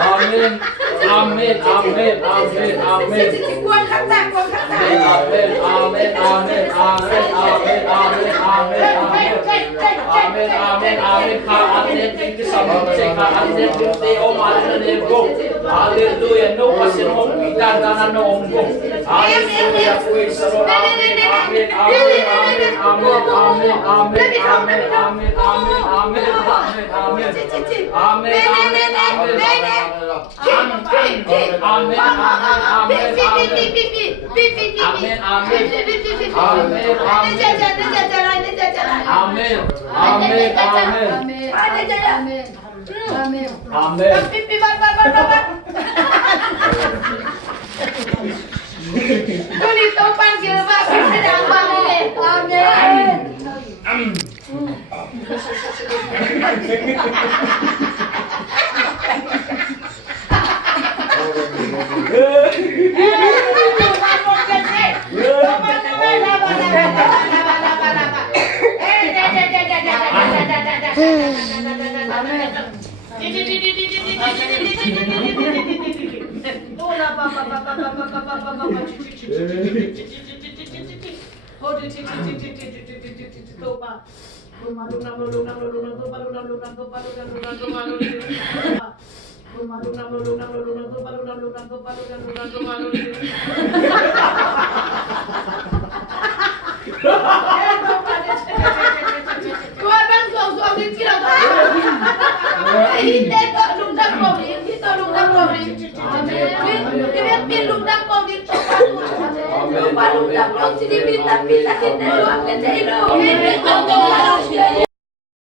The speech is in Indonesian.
Amin. Amin. Amin. Amin. Amin. Kuat kata. Amin. Amin. Amin. Amin. Amin. Amin. Amin. Amin. Amin. Amin. Amin. Kita sama mereka. Amin. Kita omalan nebo. Haleluya. No pasir mo kita dana no ongo. Haleluya. Praise the Lord. Amin. Amin. Amin. Amin. Amin. Amin. Amin. Amin. Amin. Amin. Amin. Amin. Kulito panggil Pak sedang bangun. Amin. Amin.